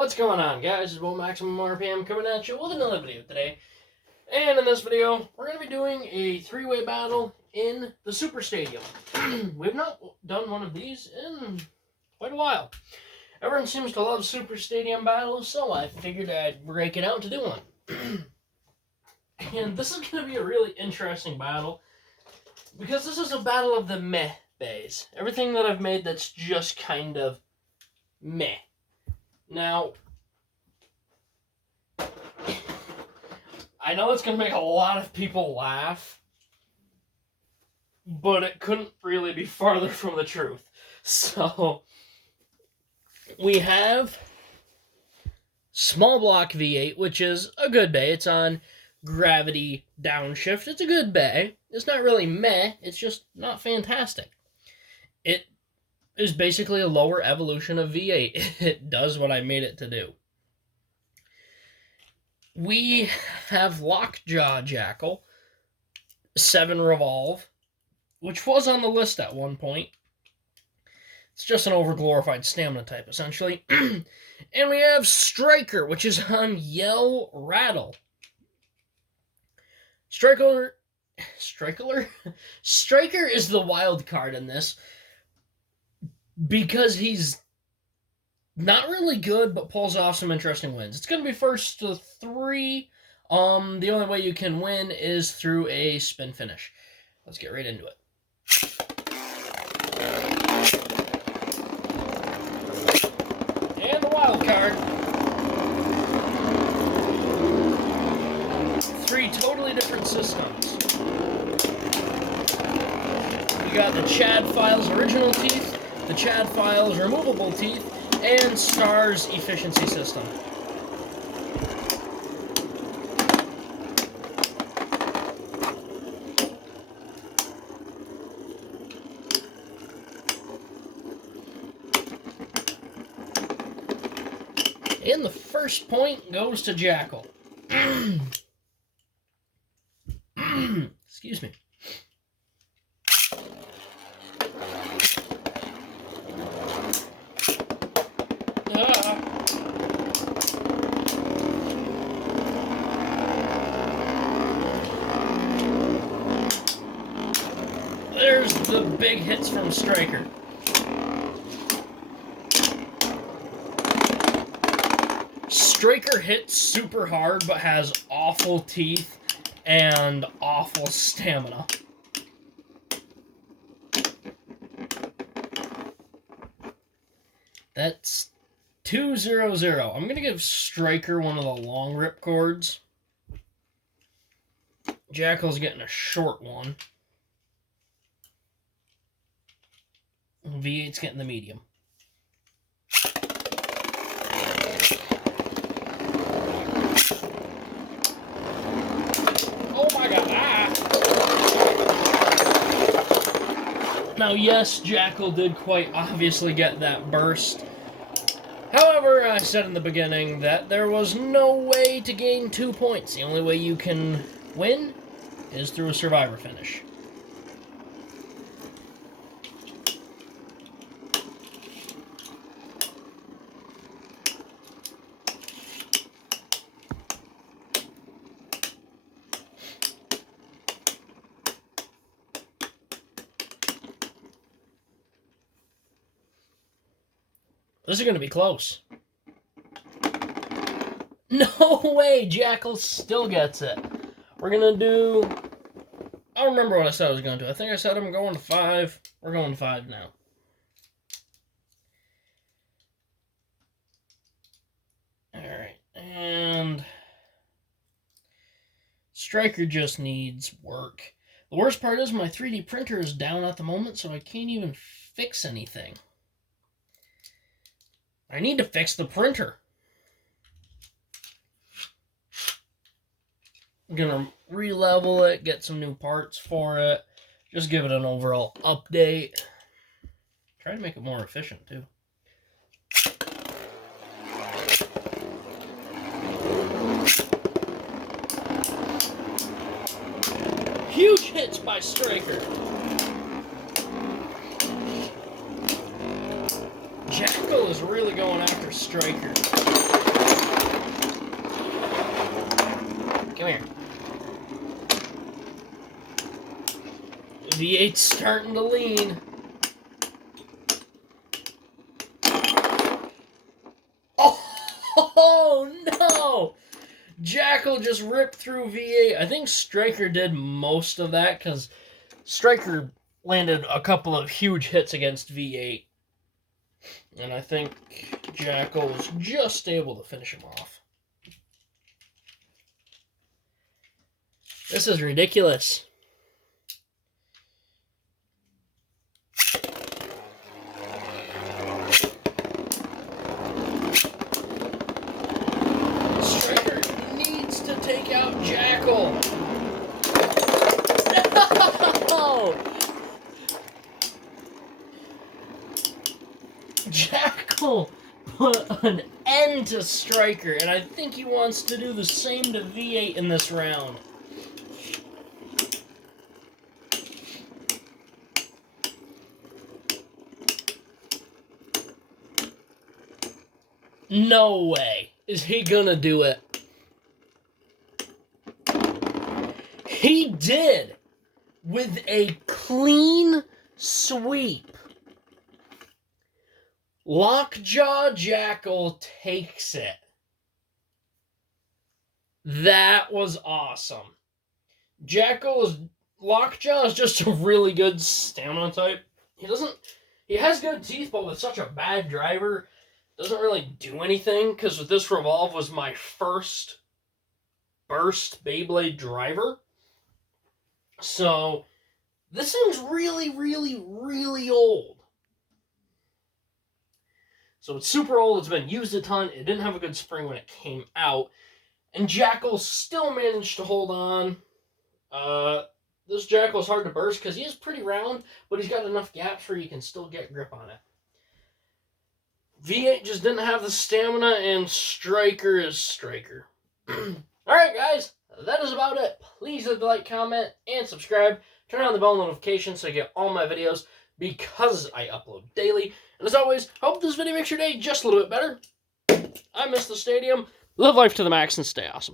What's going on, guys? It's Maximum RPM coming at you with another video today. And in this video, we're going to be doing a three-way battle in the Super Stadium. We've not done one of these in quite a while. Everyone seems to love Super Stadium battles, so I figured I'd break it out to do one. And this is going to be a really interesting battle, because this is a battle of the meh bays. Everything that I've made that's just kind of meh. Now, I know it's going to make a lot of people laugh, but it couldn't really be farther from the truth. So, we have small block V8, which is a good bay. It's on gravity downshift. It's a good bay. It's not really meh, it's just not fantastic. It is basically a lower evolution of V8. It does what I made it to do. We have Lockjaw Jackal, 7 Revolve, which was on the list at one point. It's just an overglorified stamina type, essentially. And we have Striker, which is on Yell Rattle. Striker is the wild card in this, because he's not really good, but pulls off some interesting wins. It's going to be first to 3. The only way you can win is through a spin finish. Let's get right into it. And the wild card. 3 totally different systems. You got the Chad Files original teeth, the Chad Files removable teeth, and Star's efficiency system. And the first point goes to Jackal. Excuse me. There's the big hits from Striker. Striker hits super hard, but has awful teeth and awful stamina. That's 2-0-0. I'm going to give Striker one of the long rip cords. Jackal's getting a short one. V8's getting the medium. Oh my god. Ah. Now, yes, Jackal did quite obviously get that burst. However, I said in the beginning that there was no way to gain 2 points. The only way you can win is through a survivor finish. This is going to be close. No way! Jackal still gets it. We're going to do... I don't remember what I said I was going to do. I think I said I'm going to 5. We're going to 5 now. Alright, and... Striker just needs work. The worst part is my 3D printer is down at the moment, so I can't even fix anything. I need to fix the printer. I'm gonna re-level it, get some new parts for it, just give it an overall update. Try to make it more efficient too. Huge hits by Striker. Jackal is really going after Striker. come here. V8's starting to lean. Oh no! Jackal just ripped through V8. I think Striker did most of that because Striker landed a couple of huge hits against V8. And I think Jackal was just able to finish him off. This is ridiculous. Striker needs to take out Jackal. No! Jackal put an end to Striker, and I think he wants to do the same to V8 in this round. No way is he gonna do it. He did with a clean sweep. Lockjaw Jackal takes it. That was awesome. Lockjaw is just a really good stamina type. He has good teeth, but with such a bad driver, doesn't really do anything, because with this Revolve was my first burst Beyblade driver. So, this thing's really, really, really old. So it's super old, it's been used a ton, it didn't have a good spring when it came out, and Jackal still managed to hold on. This Jackal's hard to burst because he is pretty round, but he's got enough gaps where you can still get grip on it. V8 just didn't have the stamina, and Striker is Striker. Alright guys, that is about it. Please leave a like, comment, and subscribe. Turn on the bell notifications so you get all my videos because I upload daily. And as always, hope this video makes your day just a little bit better. I miss the stadium. Live life to the max and stay awesome.